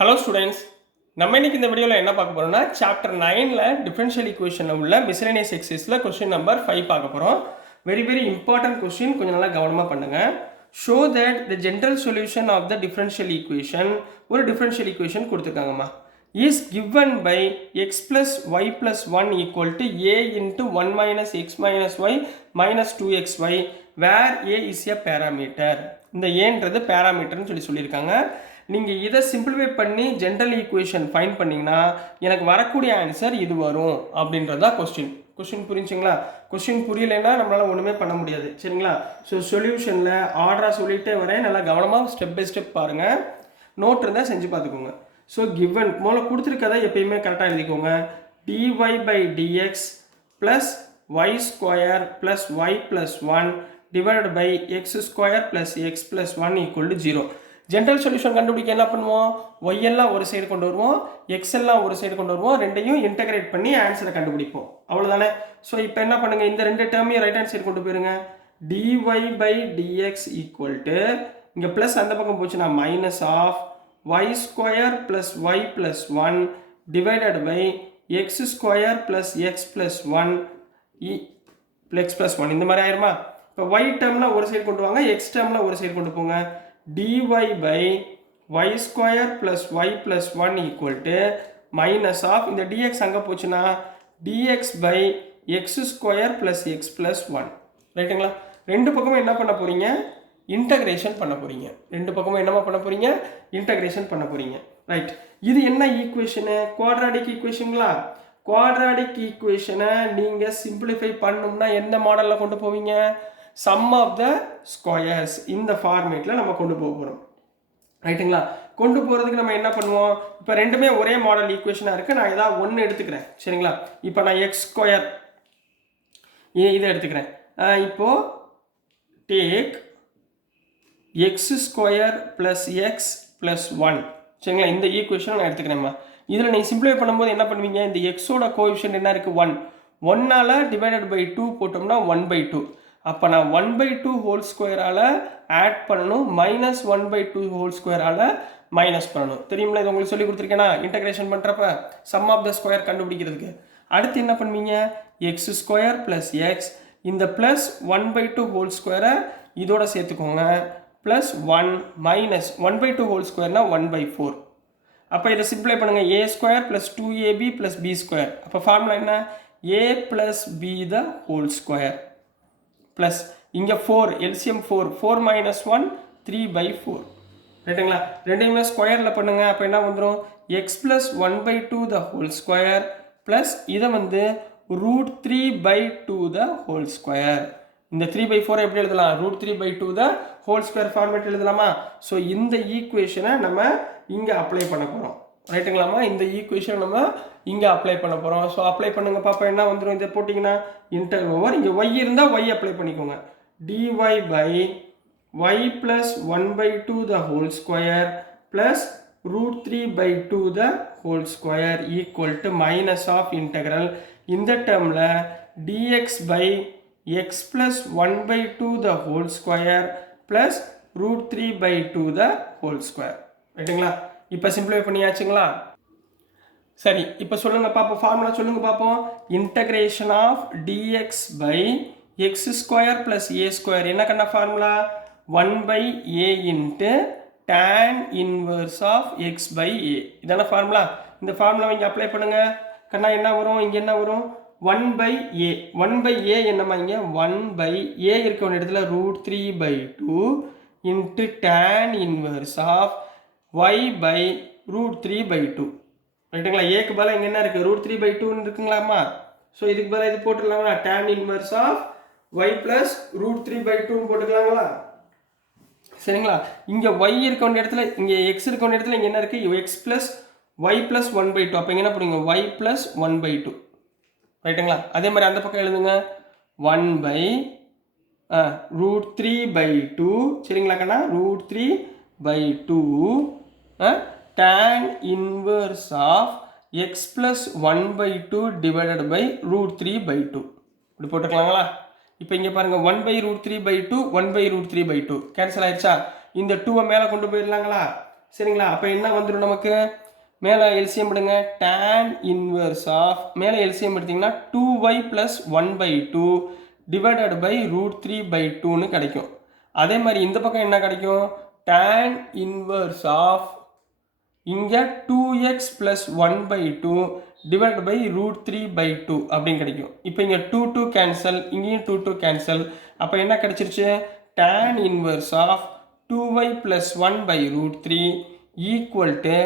Hello students, நம்ம இன்னைக்கு இந்த வீடியோவில் என்ன பார்க்க போகிறோம்னா சாப்டர் 9ல் டிஃபரன்ஷியல் ஈக்குவேஷனில் உள்ள மிஸ்லேனியஸ் எக்ஸசைஸில் கொஸ்டின் நம்பர் 5 பார்க்க போகிறோம். வெரி வெரி இம்பார்ட்டன்ட் கொஸ்டின், கொஞ்சம் நல்லா கவனமாக பண்ணுங்கள். Show that the general solution of the differential equation, ஒரு டிஃபரன்ஷியல் ஈக்குவேஷன் கொடுத்துருக்காங்கம்மா, is given by x plus y plus 1 equal to a into 1 minus x minus y minus 2xy where a is a parameter. இந்த ஏன்றது பேராமீட்டர்னு சொல்லியிருக்காங்க. நீங்கள் இதை simplify பண்ணி general equation find பண்ணிங்கன்னா எனக்கு வரக்கூடிய ஆன்சர் இது வரும் அப்படின்றது தான் கொஸ்டின் புரிஞ்சுங்களா? கொஸ்டின் புரியலைன்னா நம்மளால் ஒன்றுமே பண்ண முடியாது, சரிங்களா? ஸோ சொல்யூஷனில் ஆர்டராக சொல்லிகிட்டே வரேன், நல்லா கவனமாக ஸ்டெப் பை ஸ்டெப் பாருங்கள். நோட் இருந்தால் செஞ்சு பார்த்துக்கோங்க. ஸோ கிவன் முதல்ல கொடுத்துருக்கதை எப்பயுமே கரெக்டாக எழுதிக்கோங்க. dy by dx plus y square plus y plus 1 divided by x square plus x plus 1 equal to 0. General solution கண்டுபிடிக்க என்ன பண்ணுவோம்? ஒய் எல்லாம் ஒரு சைடு கொண்டு வருவோம், எக்ஸ் எல்லாம் ஒரு சைடு கொண்டு வருவோம், ரெண்டையும் இன்டகிரேட் பண்ணி ஆன்சரை கண்டுபிடிப்போம், அவ்வளோதானே. ஸோ இப்போ என்ன பண்ணுங்க, இந்த ரெண்டு டேர்மையும் ரைட் ஹேண்ட் சைடு கொண்டு போயிருங்க. dy by dx equal to, இங்கே ப்ளஸ் அந்த பக்கம் போச்சுன்னா minus of y square plus y plus 1 divided by x square plus x plus 1 x plus 1 இந்த மாதிரி ஆயிருமா? இப்போ y டேர்ம்லாம் ஒரு சைடு கொண்டு வாங்க, எக்ஸ் டேர்ம்லாம் ஒரு சைடு கொண்டு போங்க. dy by y square plus y plus 1 equal to minus of, இந்த dx அங்கே போச்சுன்னா dx by x square plus x plus 1. ரைட்டுங்களா? ரெண்டு பக்கமும் என்ன பண்ண போறீங்க? இன்டகிரேஷன் பண்ண போறீங்க. ரெண்டு பக்கமும் என்னமா பண்ண போறீங்க? இன்டகிரேஷன் பண்ண போறீங்க. ரைட், இது என்ன ஈக்குவேஷனு? குவாட்ராடிக் ஈக்குவேஷனுங்களா? குவாட்ராடிக் ஈக்குவேஷனை நீங்கள் சிம்பிளிஃபை பண்ணணும்னா எந்த மாடலில் கொண்டு போவீங்க? சம் ஆஃப் த ஸ்கொயர்ஸ் இந்த ஃபார்மேட்டில் நம்ம கொண்டு போக போகிறோம், ரைட்டுங்களா? கொண்டு போகிறதுக்கு நம்ம என்ன பண்ணுவோம்? இப்போ ரெண்டுமே ஒரே மாடல் ஈக்குவேஷனாக இருக்குது, நான் ஏதாவது ஒன்று எடுத்துக்கிறேன், சரிங்களா? இப்போ நான் எக்ஸ் ஸ்கொயர் இதை எடுத்துக்கிறேன். இப்போது take X square plus x plus 1, சரிங்களா? இந்த ஈக்குவேஷனை நான் எடுத்துக்கிறேன்மா. இதில் நீங்கள் சிம்பிளிஃபை பண்ணும்போது என்ன பண்ணுவீங்க? இந்த எக்ஸோட கோஎஃபிஷியன்ட் என்ன இருக்குது? 1. 1ஆல் டிவைடட் பை 2 போட்டோம்னா 1/2. அப்போ நான் 1/2 ஹோல் ஸ்கொயரால் ஆட் பண்ணணும், மைனஸ் 1/2 ஹோல் ஸ்கொயரால் மைனஸ் பண்ணணும். தெரியுங்களா? இது உங்களுக்கு சொல்லி கொடுத்துருக்கேன்னா இன்டகிரேஷன் பண்ணுறப்ப சம் ஆஃப் த ஸ்கொயர் கண்டுபிடிக்கிறதுக்கு. அடுத்து என்ன பண்ணுவீங்க? எக்ஸ் ஸ்கொயர் ப்ளஸ் எக்ஸ், இந்த ப்ளஸ் 1/2 ஹோல் ஸ்கொயரை இதோட சேர்த்துக்கோங்க, ப்ளஸ் 1 மைனஸ் 1/2 ஹோல் ஸ்கொயர்னா 1/4. அப்போ இதை சிம்பிளை பண்ணுங்கள். A square plus 2ab plus b square. அப்போ ஃபார்முலா என்ன? A plus b the whole square plus இங்கே 4, எல்சிஎம் 4 மைனஸ் 1 3/4. ரைட்டுங்களா? ரெண்டையுமே ஸ்கொயரில் பண்ணுங்க. அப்போ என்ன வந்துடும்? எக்ஸ் ப்ளஸ் 1/2 த ஹோல் ஸ்கொயர் ப்ளஸ் இதை √3/2 த ஹோல் ஸ்கொயர். இந்த 3/4 எப்படி எழுதலாம்? √3/2 த ஹோல் ஸ்கொயர் ஃபார்மேட் எழுதலாமா? ஸோ இந்த ஈக்குவேஷனை நம்ம இங்கே அப்ளை பண்ண போகிறோம், ரைட்டுங்களாமா? இந்த ஈக்குவேஷன் நம்ம இங்கே அப்ளை பண்ண போகிறோம். ஸோ அப்ளை பண்ணுங்க பாப்பா. என்ன வந்துடும்? இதை போட்டிங்கன்னா இன்டர் ஓவர், இங்கே ஒய் இருந்தால் ஒய் அப்ளை பண்ணிக்கோங்க. dy by y plus 1/2 the whole square plus √3/2 the whole square equal to minus of integral. இந்த டேர்மில் dx by x plus 1/2 the whole square plus √3/2 the whole square. ரைட்டுங்களா? இப்போ simplify பண்ணியாச்சுங்களா? சரி, இப்போ சொல்லுங்கள் பார்ப்போம், ஃபார்முலா சொல்லுங்கள் பார்ப்போம். Integration of dx by x square plus a square என்ன கண்ணா formula? 1/a into tan inverse of x by a. இதான ஃபார்முலா. இந்த ஃபார்முலா இங்கே அப்ளை பண்ணுங்கள் கண்ணா. என்ன வரும்? இங்கே என்ன வரும்? 1/a. 1/a என்னம்மா? இங்கே 1/a இருக்க வேண்டிய இடத்துல √3/2 into tan inverse of y by √3/2. ரைட்டுங்களா? ஏக்கு பதிலாக இங்கே என்ன இருக்குது? √3/2 இருக்குங்களாம்மா? ஸோ இதுக்கு பதிலாக இது போட்டுடலாங்களா? tan inverse of y plus √3/2 போட்டுக்கலாங்களா? சரிங்களா? இங்கே y இருக்க வேண்டிய இடத்துல, இங்கே x இருக்க வேண்டிய இடத்துல இங்கே என்ன இருக்குது? x plus y plus 1/2. அப்போ இங்கே என்ன பண்ணுங்க? y plus 1/2. ரைட்டுங்களா? அதே மாதிரி அந்த பக்கம் எழுதுங்க. 1/√3/2. சரிங்களா கண்ணா? √3/2 tan inverse of x plus 1/2 divided by √3/2. இப்படி போட்டுக்கலாங்களா? இப்போ இங்கே பாருங்கள், 1/√3/2 1/√3/2 கேன்சல் ஆயிடுச்சா? இந்த 2 மேலே கொண்டு போயிடலாங்களா? சரிங்களா? அப்போ என்ன வந்துடும் நமக்கு? மேலே எல்சிஎம் எடுங்க. tan இன்வர்ஸ் ஆஃப் மேலே எல்சிஎம் எடுத்திங்கன்னா 2y + 1/2 டிவைடட் பை √3/2ன்னு கிடைக்கும். அதே மாதிரி இந்த பக்கம் என்ன கிடைக்கும்? tan இன்வர்ஸ் ஆஃப் இங்கே 2x + 1/2 டிவைட் பை √3/2 அப்படின்னு கிடைக்கும். இப்போ இங்கே 2 கேன்சல், இங்கேயும் 2 கேன்சல். அப்போ என்ன கிடைச்சிருச்சு? tan inverse of 2y + 1/√3 equal to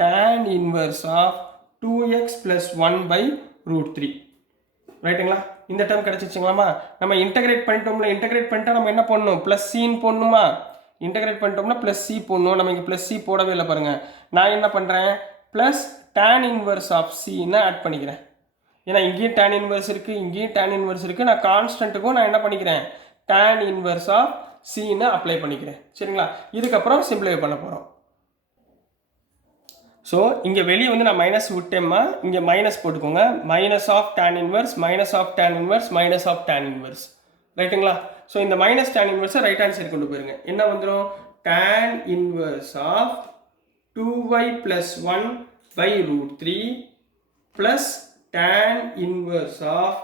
tan inverse of 2x + 1/√3. ரைட்டுங்களா? இந்த டேர்ம் கிடைச்சிச்சுங்களாமா? நம்ம இன்டகிரேட் பண்ணிட்டோம்ல. இன்டகிரேட் பண்ணிட்டா நம்ம என்ன பண்ணணும்? ப்ளஸ் சின்னு போடணுமா? இன்டகிரேட் பண்ணிட்டோம்னா ப்ளஸ் சி போடணும். நம்ம இங்கே ப்ளஸ் சி போடவே இல்லை பாருங்கள். நான் என்ன பண்ணுறேன்? ப்ளஸ் tan இன்வர்ஸ் ஆஃப் சின்னு ஆட் பண்ணிக்கிறேன். ஏன்னா இங்கேயும் tan இன்வர்ஸ் இருக்குது, இங்கேயும் tan இன்வர்ஸ் இருக்குது. நான் கான்ஸ்டன்ட்டுக்கும் நான் என்ன பண்ணிக்கிறேன்? tan இன்வர்ஸ் ஆஃப் சின்னு அப்ளை பண்ணிக்கிறேன். சரிங்களா? இதுக்கப்புறம் சிம்பிளிஃபை பண்ண போகிறோம். ஸோ இங்கே வெளியே வந்து நான் மைனஸ் விட்டேம்மா, இங்கே மைனஸ் போட்டுக்கோங்க. Minus of tan inverse, minus of tan inverse, minus of tan inverse. ரைட்டுங்களா? ஸோ இந்த மைனஸ் tan இன்வர்ஸை ரைட் ஹேண்ட் சைடு கொண்டு போயிருங்க. என்ன வந்துடும்? tan inverse of 2y + 1/√3 plus tan inverse of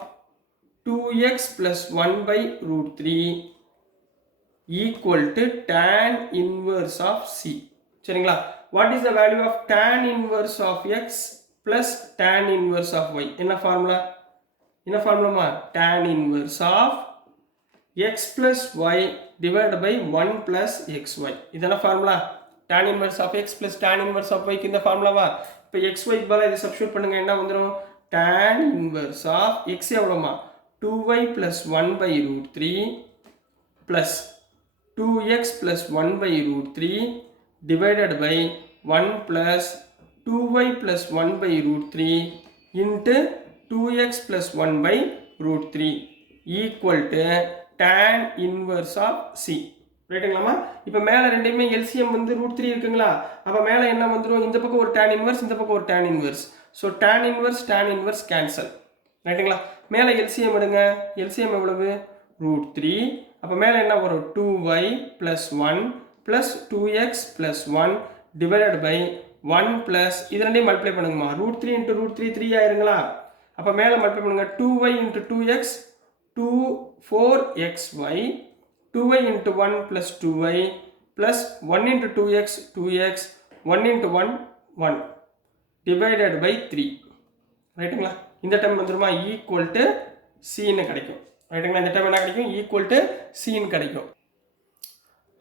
2x + 1/√3 equal to tan inverse of c. சரிங்களா? What is the value of tan inverse of x plus tan inverse of y? என்ன formula? என்ன ஃபார்முலாமா? tan inverse of x plus y divided by 1 plus xy. இதான formula? tan inverse of x plus tan inverse of y இந்த ஃபார்முலாவா? இப்போ xy பதிலா இதை substitute பண்ணுங்க. என்ன வந்துடும்? tan inverse of x எவ்வளோமா? 2y + 1/√3 plus 2x + 1/√3 divided by 1 plus 2y + 1/√3 into 2x + 1/√3 equal to tan inverse of c. ரைட்டுங்களாமா? இப்போ மேலே ரெண்டையுமே எல்சிஎம் வந்து √3 இருக்குங்களா? அப்போ மேலே என்ன வந்துடும்? இந்த பக்கம் ஒரு tan இன்வர்ஸ், இந்த பக்கம் ஒரு tan inverse. So tan inverse cancel. ரைட்டுங்களா? மேலே எல்சிஎம் எடுங்க. எல்சிஎம் எவ்வளவு? √3. அப்போ மேலே என்ன வரும்? 2y + 1 plus 2x + 1 divided by 1 plus இது ரெண்டையும் மல்டிப்ளை பண்ணுங்கம்மா. √3 × √3 3 ஆயிருங்களா? அப்போ மேலே மல்டிப்ளை பண்ணுங்க. 2y × 2x 4xy 2y × 1 plus 2y plus 1 × 2x 2x 1 × 1 1 divided by 3. ரைட்டுங்களா? இந்த டைம் வந்துருமா? ஈக்குவல் டு சின்னு கிடைக்கும். ரைட்டுங்களா? இந்த டைம் என்ன கிடைக்கும்? ஈக்குவல் டு சின்னு கிடைக்கும்.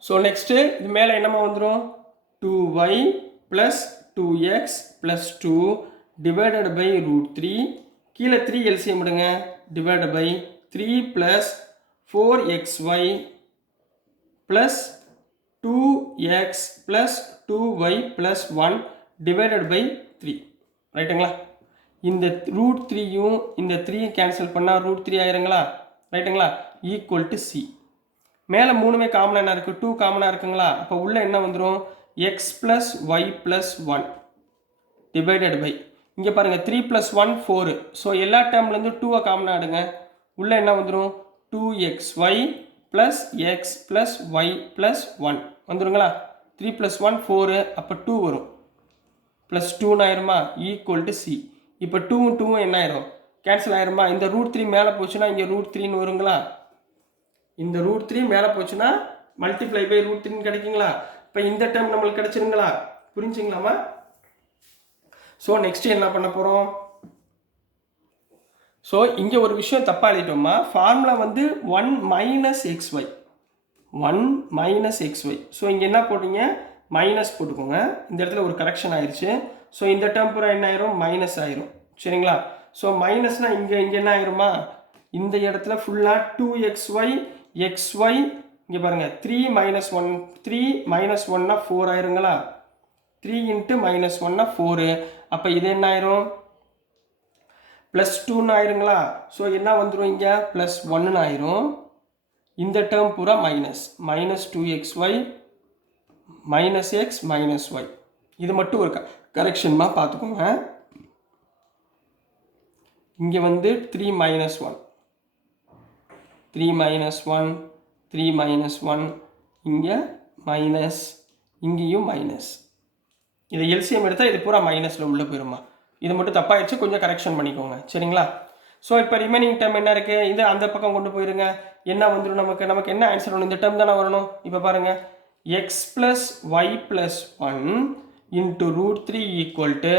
ஸோ நெக்ஸ்ட்டு இது மேலே என்னமா வந்துடும்? 2y + 2x + 2 டிவைடட் பை √3 கீழே 3 எல்சிஎம் எடுங்க. Divided by 3 + 4xy + 2x + 2y + 1 divided by 3. ரைட்டுங்களா? இந்த √3யும் இந்த 3 கேன்சல் பண்ணால் √3 ஆயிருங்களா? ரைட்டுங்களா? Equal to C. மேலே மூணுமே காமனாக என்ன இருக்குது? 2 காமனாக இருக்குங்களா? அப்போ உள்ளே என்ன வந்துடும்? x + y + 1 டிவைடட் பை இங்கே பாருங்கள் 3 + 1 4. ஸோ எல்லா டேர்ம்லேருந்து 2வை காமனாக எடுங்க. உள்ளே என்ன வந்துடும்? 2xy + x + y + 1 வந்துடுங்களா? 3 + 1 4. அப்போ 2 வரும். ப்ளஸ் 2 ஆயிருமா? Equal to c. இப்போ 2ம் 2ம் என்ன ஆயிரும்? கேன்சல் ஆயிருமா? இந்த √3 மேலே போச்சுன்னா இங்கே √3ன்னு வருங்களா? இந்த √3 மேலே போச்சுன்னா மல்டிப்ளை பை √3ன்னு கிடைக்குங்களா? இப்போ இந்த டேர்ம் நம்மளுக்கு கிடைச்சிருங்களா? புரிஞ்சுங்களாமா? ஸோ நெக்ஸ்ட் என்ன பண்ண போகிறோம்? ஸோ இங்கே ஒரு விஷயம் தப்பாக எழுதிட்டோமா? ஃபார்முலா வந்து 1 - xy 1 - xy. ஸோ இங்கே என்ன போட்டீங்க? மைனஸ் போட்டுக்கோங்க. இந்த இடத்துல ஒரு கரெக்ஷன் ஆயிடுச்சு. ஸோ இந்த டேர்ம் பூரா என்ன ஆயிரும்? மைனஸ் ஆயிரும். சரிங்களா? ஸோ மைனஸ்னால் இங்கே என்ன ஆயிருமா? இந்த இடத்துல ஃபுல்லாக 2xy xy இங்கே பாருங்கள் 3 - 1 3 - 1னா 4 ஆயிருங்களா? 3 × -1னா 4. அப்போ இது என்ன ஆயிரும்? +2ன்னு ஆயிருங்களா? ஸோ என்ன வந்துடும்? இங்கே +1ன்னு ஆயிரும். இந்த டேர்ம் பூரா -2xy -x -y. இது மட்டும் ஒரு கரெக்ஷன்மா பார்த்துக்கோங்க. இங்கே வந்து 3 - 1 3 - 1 3 - 1 இங்கே மைனஸ், இங்கேயும் மைனஸ். இதை எல்சிஎம் எடுத்தால் இது பூரா மைனஸில் உள்ளே போயிருமா. இது மட்டும் தப்பாகிடுச்சு, கொஞ்சம் கரெக்ஷன் பண்ணிக்கோங்க சரிங்களா. ஸோ இப்போ ரிமைனிங் டேர்ம் என்ன இருக்குது, இது அந்த பக்கம் கொண்டு போயிருங்க. என்ன வந்துடும் நமக்கு என்ன ஆன்சர் வரணும், இந்த டேர்ம் தானே வரணும். இப்போ பாருங்கள், x plus y plus 1 into √3 equal to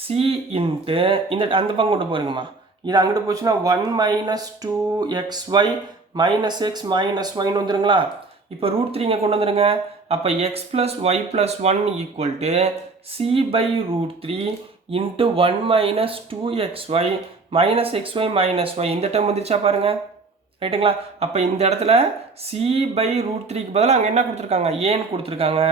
c into இந்த அந்த பக்கம் கொண்டு போயிருங்கம்மா. இது அங்கிட்டு போச்சுன்னா 1 minus 2xy minus x minus ஒய்னு வந்துருங்களா. இப்போ √3 இங்கே கொண்டு வந்துருங்க. அப்போ x plus y plus 1 equal to c by √3 into 1 minus 2xy minus x y minus y இந்த டேர்ம் வந்துருச்சா பாருங்கள், ரைட்டுங்களா. அப்போ இந்த இடத்துல சி பை √3க்கு பதிலாக அங்கே என்ன கொடுத்துருக்காங்க, ஏன்னு கொடுத்துருக்காங்க.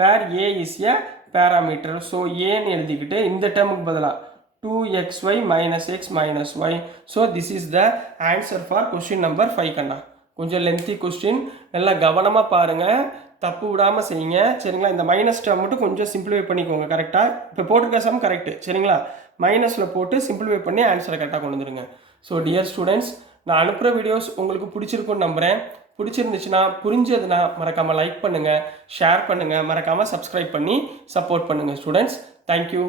Where a is a parameter. So ஏன்னு எழுதிக்கிட்டு இந்த டேர்முக்கு பதிலாக 2xy minus x minus y. So this is the answer for question number 5 கண்ணா. கொஞ்சம் லென்த்தி கொஸ்டின், நல்லா கவனமாக பாருங்கள், தப்பு விடாமல் செய்யுங்க சரிங்களா. இந்த மைனஸ் டேர்ம் மட்டும் கொஞ்சம் சிம்பிளிஃபை பண்ணிக்கோங்க கரெக்டாக. இப்போ போட்டிருக்க சம் கரெக்டு சரிங்களா. மைனஸில் போட்டு சிம்பிளிஃபை பண்ணி ஆன்சரை கரெக்டாக கொண்டு வந்துடுங்க. ஸோ டியர் ஸ்டூடெண்ட்ஸ், நான் அனுப்புகிற வீடியோஸ் உங்களுக்கு பிடிச்சிருக்குன்னு நம்புகிறேன். பிடிச்சிருந்துச்சுன்னா, புரிஞ்சதுன்னா மறக்காமல் லைக் பண்ணுங்கள், ஷேர் பண்ணுங்கள், மறக்காமல் சப்ஸ்கிரைப் பண்ணி சப்போர்ட் பண்ணுங்கள் ஸ்டூடெண்ட்ஸ். தேங்க்யூ.